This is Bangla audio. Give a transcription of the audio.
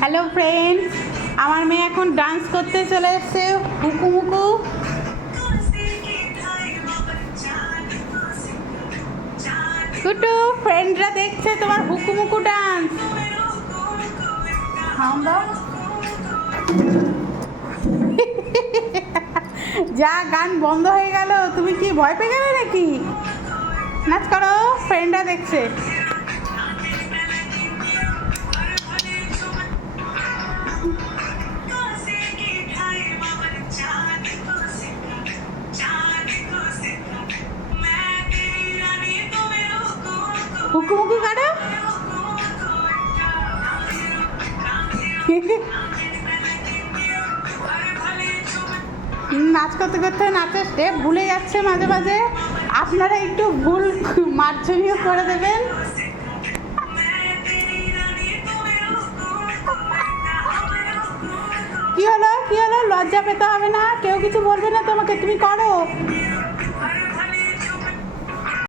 হ্যালো ফ্রেন্ডস, আমার মেয়ে এখন ডান্স করতে চলে এসছে হুকুমুকু। কুটু, ফ্রেন্ডরা দেখছে তোমার হুকুমুকু ডান্স। যা গান বন্ধ হয়ে গেল, তুমি কি ভয় পেয়ে গেলে নাকি? নাচ করো, ফ্রেন্ডরা দেখছে। হুকুমুকু কাটো। নাচ করতে করতে নাচের স্টেপ ভুলে যাচ্ছে মাঝে মাঝে। আপনারা একটু ভুল মার্জনীয় করে দেবেন। কি হলো, কি হলো? লজ্জা পেতে হবে না, কেউ কিছু বলবে না তোমাকে, তুমি করো।